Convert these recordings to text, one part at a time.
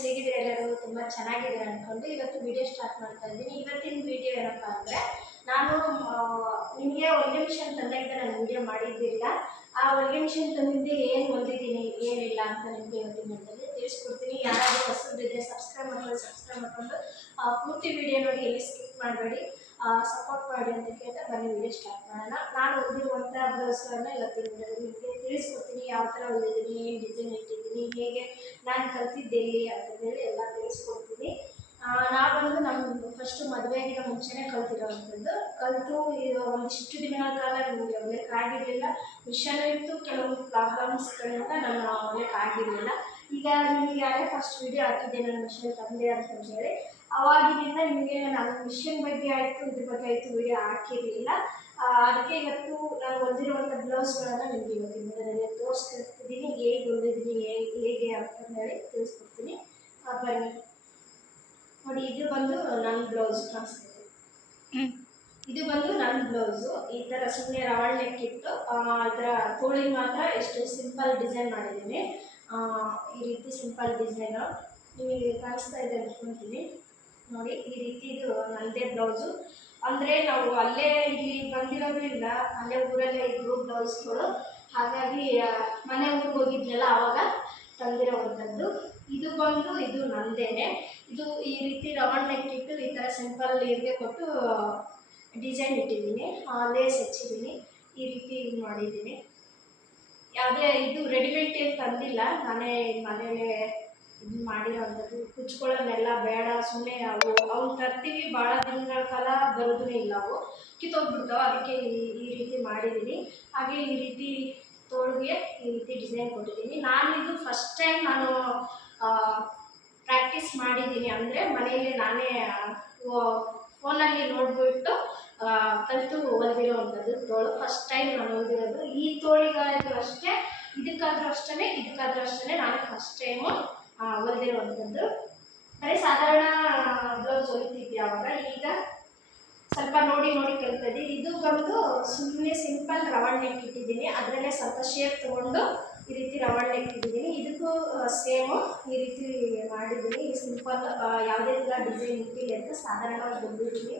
Friends ಎಲ್ಲರೂ? ತುಂಬ ಚೆನ್ನಾಗಿದ್ದೀರಾ ಅಂದ್ಕೊಂಡು ಇವತ್ತು ವಿಡಿಯೋ ಸ್ಟಾರ್ಟ್ ಮಾಡ್ತಾ ಇದ್ದೀನಿ. ಇವತ್ತಿನ ವಿಡಿಯೋ ಏನಪ್ಪ ಅಂದರೆ, ನಾನು ನಿಮಗೆ ಹೊಲಿಗೆ ಮಿಷನ್ ತಂದಾಗಿದ್ದ ನಾನು ವಿಡಿಯೋ ಮಾಡಿದ್ದಿಲ್ಲ. ಆ ಹೊಲಿಗೆ ಮಿಷನ್ ತಂದಿದ್ದೆ ಏನು ಹೊಂದಿದ್ದೀನಿ ಏನಿಲ್ಲ ಅಂತ ನಿಮಗೆ ಇವತ್ತಿನ ವಿಡಿಯೋದಲ್ಲಿ ತಿಳಿಸ್ಕೊಡ್ತೀನಿ. ಯಾರಾದರೂ ಹೊಸದಿದೆ ಸಬ್ಸ್ಕ್ರೈಬ್ ಮಾಡ್ಕೊಂಡು ಸಬ್ಸ್ಕ್ರೈಬ್ ಮಾಡ್ಕೊಂಡು ಪೂರ್ತಿ ವಿಡಿಯೋ ನೋಡಿ ಎಲ್ಲಿ ಸ್ಕಿಪ್ ಮಾಡಬೇಡಿ. ಸಪೋರ್ಟ್ ಮಾಡಿ ಅಂತ ಬನ್ನಿ ವಿಡಿಯೋ ಸ್ಟಾರ್ಟ್ ಮಾಡೋಣ. ನಾನು ಹೊಲಿದಿರುವಂಥ ಬ್ಲೌಸ್ಗಳನ್ನ ಇವತ್ತಿನ ನಿಮಗೆ ತಿಳಿಸ್ಕೊಡ್ತೀನಿ. ಯಾವ ಥರ ಓದಿದ್ದೀನಿ ಏನು ಡಿಸೈನ್ ಇಟ್ಟಿದ್ದೀನಿ ಹೇಗೆ ನಾನು ಕಲ್ತಿದ್ದೆಲ್ಲಿ ಅಂತ ಹೇಳಿ ಎಲ್ಲ ತಿಳಿಸ್ಕೊಡ್ತೀನಿ. ಆ, ನಾ ಬಂದು ನಮ್ಮ ಫಸ್ಟು ಮದುವೆಗಿನ ಮುಂಚೆನೇ ಕಲ್ತಿರೋವಂಥದ್ದು. ಕಲಿತು ಒಂದಿಷ್ಟು ದಿನಗಳ ಕಾಲ ನಿಮಗೆ ಹೊಲಿಯಕ್ಕೆ ಆಗಿರಲಿಲ್ಲ ಮಿಷನ್ ಇತ್ತು ಕೆಲವೊಂದು ಪ್ರಾಬ್ಲಮ್ಸ್ಗಳಿಂದ ನಾನು ಹೊಲಿಯಕ್ಕೆ ಆಗಿರಲಿಲ್ಲ ಈಗ ನಿಮಗೆ ಯಾರೇ ಫಸ್ಟ್ ವಿಡಿಯೋ ಹಾಕಿದ್ದೆ ನನ್ನ ಮಿಷನ್ ತಂದೆ ಅಂತ ಹೇಳಿ ಅವಾಗಿನಿಂದ ನಿಮಗೆ ನಾನು ಮಿಷನ್ ಬಗ್ಗೆ ಆಯಿತು ಇದ್ರ ಬಗ್ಗೆ ಆಯಿತು ವಿಡಿಯೋ ಹಾಕಿರಲಿಲ್ಲ. ಅದಕ್ಕೆ ಇವತ್ತು ನಾನು ಹೊಂದಿರುವಂಥ ಬ್ಲೌಸ್ಗಳನ್ನು ನಿಮಗೆ ಇವತ್ತಿನ ವಿಡಿಯೋದಲ್ಲಿ ತೋರಿಸ್ಕೊಡ್ತಿದ್ದೀನಿ. ಹೇಗೆ ಹೊಂದಿದ್ದೀನಿ ಹೇಗೆ ಹೇಗೆ ಅಂತಂದೇಳಿ ತಿಳಿಸ್ಕೊಡ್ತೀನಿ. ಬನ್ನಿ. ನೋಡಿ ಇದು ಬಂದು ನನ್ನ ಬ್ಲೌಸ್ ಕಾಣಿಸ್ತಿದೆ. ಇದು ಬಂದು ನನ್ನ ಬ್ಲೌಸು ಈ ಥರ ಸುಮ್ಮನೆ ರವಳ್ ಆ, ಇದರ ತೋಳಿಗೆ ಮಾತ್ರ ಎಷ್ಟು ಸಿಂಪಲ್ ಡಿಸೈನ್ ಮಾಡಿದ್ದೀನಿ. ಈ ರೀತಿ ಸಿಂಪಲ್ ಡಿಸೈನು ನಿಮಗೆ ಕಾಣಿಸ್ತಾ ಇದೆ ಅನ್ಕೊಂತೀನಿ ನೋಡಿ, ಈ ರೀತಿ ಇದು ನಂದೇ ಬ್ಲೌಸು ಅಂದರೆ ನಾವು ಅಲ್ಲೇ ಇಲ್ಲಿ ಬಂದಿರೋದ್ರಿಂದ ಅಲ್ಲೇ ಊರಲ್ಲೇ ಇದ್ರು ಬ್ಲೌಸ್ಗಳು ಹಾಗಾಗಿ ಮನೆ ಊರಿಗೆ ಹೋಗಿದ್ನಲ್ಲ ಆವಾಗ ತಂದಿರೋವಂಥದ್ದು. ಇದು ಬಂದು ಇದು ನಂದೇನೆ ಇದು ಈ ರೀತಿ ರೌಂಡ್ ನೆಕ್ ಇಟ್ಟು ಈ ಥರ ಸಿಂಪಲ್ ನೀರಿಗೆ ಕೊಟ್ಟು ಡಿಸೈನ್ ಇಟ್ಟಿದ್ದೀನಿ. ಲೇಸ್ ಹಚ್ಚಿದ್ದೀನಿ. ಈ ರೀತಿ ಮಾಡಿದ್ದೀನಿ. ಯಾವುದೇ ಇದು ರೆಡಿಮೇಡ್ ಏನು ತಂದಿಲ್ಲ. ನಾನೇ ಮನೆಯಲ್ಲೇ ಇದು ಮಾಡಿರೋವಂಥದ್ದು ಕುಚ್ಕೊಳ್ಳೋದೆಲ್ಲ ಬೇಡ ಸುಮ್ಮನೆ ಅವು, ಅವ್ನು ತರ್ತೀವಿ, ಭಾಳ ದಿನಗಳ ಕಾಲ ಬರೋದೂ ಇಲ್ಲ ಅವು. ಕಿತ್ತೋಗ್ಬಿಡ್ತಾವೆ. ಅದಕ್ಕೆ ಈ ರೀತಿ ಮಾಡಿದ್ದೀನಿ ಹಾಗೆ ಈ ರೀತಿ ತೋಳಿಗೆ ಈ ರೀತಿ ಡಿಸೈನ್ ಕೊಟ್ಟಿದ್ದೀನಿ ನಾನು ಇದು ಫಸ್ಟ್ ಟೈಮ್ ನಾನು ಪ್ರಾಕ್ಟೀಸ್ ಮಾಡಿದ್ದೀನಿ ಅಂದರೆ ಮನೆಯಲ್ಲಿ ನಾನೇ ಫೋನಲ್ಲಿ ನೋಡಿಬಿಟ್ಟು ಕಲಿತು ಹೊಲಿದಿರೋವಂಥದ್ದು ತೋಳು ಫಸ್ಟ್ ಟೈಮ್ ನಾನು ಹೊಲಿದಿರೋದು ಈ ತೋಳಿಗಾದ್ರೂ ಅಷ್ಟೇ, ಇದಕ್ಕಾದ್ರೂ ಅಷ್ಟೇ ಇದಕ್ಕಾದ್ರೂ ಅಷ್ಟೇ ನಾನು ಫಸ್ಟ್ ಟೈಮು ಹೊಲಿದಿರುವಂಥದ್ದು ಅದೇ ಸಾಧಾರಣ ಬ್ಲೌಸ್ ಹೊಲಿತಿದ್ದೆ ಅವಾಗ. ಈಗ ಸ್ವಲ್ಪ ನೋಡಿ ನೋಡಿ ಕಲಿತಾ ಇದ್ದೀನಿ. ಇದು ಬಂದು ಸುಮ್ಮನೆ ಸಿಂಪಲ್ ರವಣ್ ನೆಕ್ ಇಟ್ಟಿದ್ದೀನಿ. ಅದರಲ್ಲೇ ಸ್ವಲ್ಪ ಶೇಪ್ ತೊಗೊಂಡು ಈ ರೀತಿ ರವಣ್ ನೆಕ್ ಇಟ್ಟಿದ್ದೀನಿ. ಇದಕ್ಕೂ ಸೇಮು ಈ ರೀತಿ ಮಾಡಿದ್ದೀನಿ. ಸಿಂಪಲ್ ಯಾವುದೇ ಥರ ಡಿಸೈನ್ ಇಟ್ಟಿಲ್ಲ ಅಂತ ಸಾಧಾರಣವಾಗಿ ಬಂದಿದ್ದೀನಿ.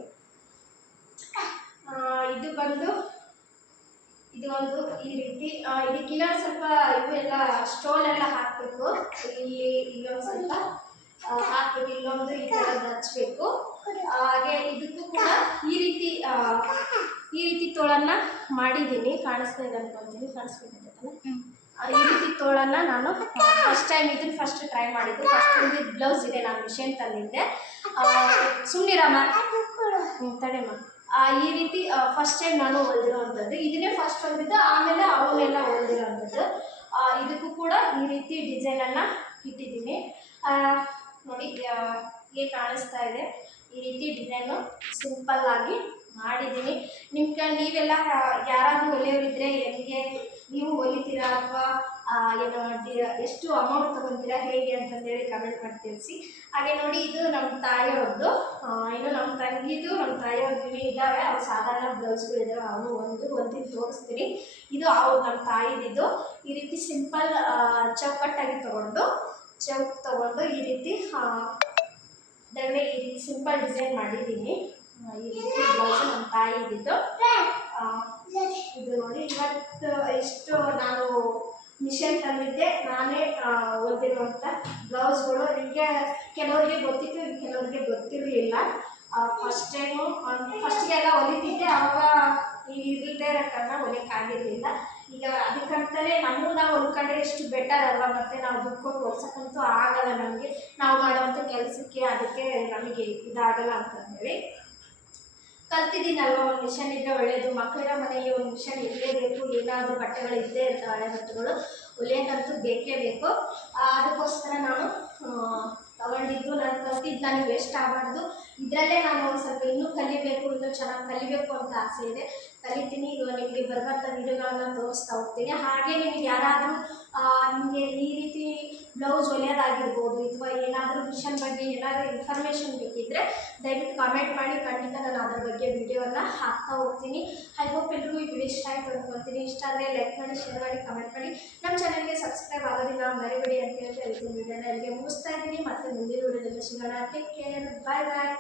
ಇದು ಬಂದು ಇದು ಒಂದು ಈ ರೀತಿ ಇದಕ್ಕಿಲ್ಲ ಸ್ವಲ್ಪ ಇದು ಎಲ್ಲ ಸ್ಟೋನ್ ಎಲ್ಲ ಹಾಕಬೇಕು. ಇಲ್ಲಿ ಇಲ್ಲೊಂದು ಸ್ವಲ್ಪ ಹಾಕ್ಬೇಕು ಇಲ್ಲೊಂದು ಈ ಥರ ಹಚ್ಬೇಕು ಹಾಗೆ ಇದಕ್ಕೂ ಕೂಡ ಈ ರೀತಿ ಈ ರೀತಿ ತೋಳನ್ನ ಮಾಡಿದ್ದೀನಿ. ಕಾಣಿಸ್ತಾ ಇದೆ ಅನ್ಕೊಂತೀನಿ. ಕಾಣಿಸ್ಬೇಕಂತಲ್ಲ ಆ, ಈ ರೀತಿ ತೋಳನ್ನ ನಾನು ಫಸ್ಟ್ ಟೈಮ್ ಇದನ್ನ ಫಸ್ಟ್ ಟ್ರೈ ಮಾಡಿದ್ದು. ಫಸ್ಟ್ ಒಂದು ಬ್ಲೌಸ್ ಇದೆ ನಾನು ಮಿಷನ್ ತಂದಿದ್ದೆ. ಸುಮ್ಮನಿರಮ್ಮ ತಡೆಮ್ಮ ಈ ರೀತಿ ಫಸ್ಟ್ ಟೈಮ್ ನಾನು ಹೊಲ್ದಿರೋವಂಥದ್ದು ಇದನ್ನೇ ಫಸ್ಟ್ ಹೊಲ್ದಿದ್ದು ಆಮೇಲೆ ಅವನ್ನೆಲ್ಲ ಹೊಲ್ದಿರೋವಂಥದ್ದು ಇದಕ್ಕೂ ಕೂಡ ಈ ರೀತಿ ಡಿಸೈನನ್ನು ಇಟ್ಟಿದ್ದೀನಿ. ನೋಡಿ ಹೀಗೆ ಕಾಣಿಸ್ತಾ ಇದೆ. ಈ ರೀತಿ ಡಿಸೈನು ಸಿಂಪಲ್ಲಾಗಿ ಮಾಡಿದ್ದೀನಿ. ನಿಮ್ಗೆ ನೀವೆಲ್ಲ ಯಾರಾದರೂ ಹೊಲಿಯೋರಿದ್ರೆ ಹೆಂಗೆ ನೀವು ಹೊಲಿತೀರಾ ಅಥವಾ ಏನು ಎಷ್ಟು ಅಮೌಂಟ್ ತೊಗೊತೀರಾ ಹೇಗೆ ಅಂತಂದೇಳಿ ಕಮೆಂಟ್ ಮಾಡಿ ತಿಳಿಸಿ. ಹಾಗೆ ನೋಡಿ ಇದು ನಮ್ಮ ತಾಯಿಯವ್ರದ್ದು. ಇನ್ನು ನಮ್ಮ ತಂಗಿದು ನಮ್ಮ ತಾಯಿಯವ್ರದ್ದು ಇದ್ದಾವೆ. ಅವು ಸಾಧಾರಣ ಬ್ಲೌಸ್ಗಳಿದ್ದಾವೆ ಅವು ಒಂದು ಒಂದಿನ ತೋರಿಸ್ತೀನಿ. ಇದು ಅವ್ರು ನಮ್ಮ ತಾಯಿದಿದ್ದು. ಈ ರೀತಿ ಸಿಂಪಲ್ ಚೌಕಟ್ಟಾಗಿ ತೊಗೊಂಡು ಚೌಕ್ ತೊಗೊಂಡು ಈ ರೀತಿ ಅದರಲ್ಲಿ ಈ ರೀತಿ ಸಿಂಪಲ್ ಡಿಸೈನ್ ಮಾಡಿದ್ದೀನಿ. ಈ ರೀತಿ ಬ್ಲೌಸ್ ನಮ್ಮ ಆ, ಇದು ನೋಡಿ ಇವತ್ತು ಎಷ್ಟು ನಾನು ಮಿಷನ್ ತಂದಿದ್ದೆ. ನಾನೇ ಓದಿರುವಂಥ ಬ್ಲೌಸ್ಗಳು ನಿಮಗೆ ಕೆಲವರಿಗೆ ಗೊತ್ತಿತ್ತು ಕೆಲವರಿಗೆ ಗೊತ್ತಿರಲಿಲ್ಲ. ಫಸ್ಟ್ ಟೈಮು ಫಸ್ಟಿಗೆಲ್ಲ ಹೊಲಿತಿದ್ದೆ. ಅವಾಗ ಈ ಇರದೇ ಇರೋ ಕಾರಣ ಹೊಲಿಯೋಕ್ಕಾಗಿರಲಿಲ್ಲ ಈಗ ಅದಕ್ಕಂತಲೇ ನಮ್ಮನ್ನು ನಾವು ಹೊಲ್ಕೊಂಡ್ರೆ ಎಷ್ಟು ಬೆಟರ್ ಅಲ್ವಾ? ಮತ್ತು ನಾವು ದುಡ್ಕೊಂಡು ಕೊಟ್ಟು ಹೊಲ್ಸಕ್ಕಂತೂ ಆಗಲ್ಲ ನಮಗೆ. ನಾವು ಮಾಡೋವಂಥ ಕೆಲಸಕ್ಕೆ ಅದಕ್ಕೆ ನಮಗೆ ಇದಾಗಲ್ಲ ಅಂತಂದೇಳಿ. ಕಲ್ತಿದ್ದೀನಲ್ವ? ಒಂದು ಮಿಷನ್ ಇದ್ದರೆ ಒಳ್ಳೆಯದು ಮಕ್ಕಳ ಮನೆಯಲ್ಲಿ ಒಂದು ಮಿಷನ್ ಇರಲೇಬೇಕು ಏನಾದರೂ ಬಟ್ಟೆಗಳು ಇದ್ದೇ ಇರ್ತವೆ ಹಳೆ ಬಟ್ಟೆಗಳು ಹೊಲಿಯೋಕ್ಕಂತೂ ಬೇಕೇ ಬೇಕು. ಅದಕ್ಕೋಸ್ಕರ ನಾನು ತಗೊಂಡಿದ್ದು. ನಾನು ಕಲ್ತಿದ್ದು ನನಗೆ ವೇಸ್ಟ್ ಆಗಬಾರ್ದು. ಇದರಲ್ಲೇ ನಾನು ಒಂದು ಸ್ವಲ್ಪ ಇನ್ನೂ ಕಲಿಬೇಕು, ಇನ್ನೂ ಚೆನ್ನಾಗಿ ಕಲಿಬೇಕು ಅಂತ ಆಸೆ ಇದೆ. ಕಲಿತೀನಿ. ಇವಾಗ ನಿಮಗೆ ಬರಬಾರ್ದ ವಿಡಿಯೋಗಳನ್ನ ತೋರಿಸ್ತಾ ಹೋಗ್ತೀನಿ. ಹಾಗೆ ನಿಮಗೆ ಯಾರಾದರೂ ನಿಮಗೆ ಈ ರೀತಿ ಬ್ಲೌಸ್ ಹೊಲಿಯೋದಾಗಿರ್ಬೋದು ಅಥವಾ ಏನಾದರೂ ಮಿಷನ್ ಬಗ್ಗೆ ಏನಾದರೂ ಇನ್ಫಾರ್ಮೇಷನ್ ಬೇಕಿದ್ದರೆ ದಯವಿಟ್ಟು ಕಾಮೆಂಟ್ ಮಾಡಿ, ಖಂಡಿತ ನಾನು ಅದ್ರ ಬಗ್ಗೆ ವಿಡಿಯೋನ ಹಾಕ್ತಾ ಹೋಗ್ತೀನಿ. ಐ ಹೋಪ್ ಎಲ್ರಿಗೂ ಈ ವಿಡಿಯೋ ಇಷ್ಟ ಆಯಿತು ಅಂದ್ಕೊಳ್ತೀನಿ ಇಷ್ಟ ಆದರೆ ಲೈಕ್ ಮಾಡಿ ಶೇರ್ ಮಾಡಿ ಕಮೆಂಟ್ ಮಾಡಿ. ನಮ್ಮ ಚಾನಲ್ಗೆ ಸಬ್ಸ್ಕ್ರೈಬ್ ಆಗೋದಿಲ್ಲ, ಮರಿಬೇಡಿ ಅಂತ ಹೇಳ್ತಾ ಹೇಳ್ತೀನಿ ವಿಡಿಯೋನ ಅಲ್ಲಿಗೆ ಮುಗಿಸ್ತಾ ಇದ್ದೀನಿ. ಮತ್ತೆ ಮುಂದಿನ ವಿಡಿಯೋದಲ್ಲಿ ಸಿಗೋಣ. ಟೇಕ್ ಕೇರ್ ಬಾಯ್ ಬಾಯ್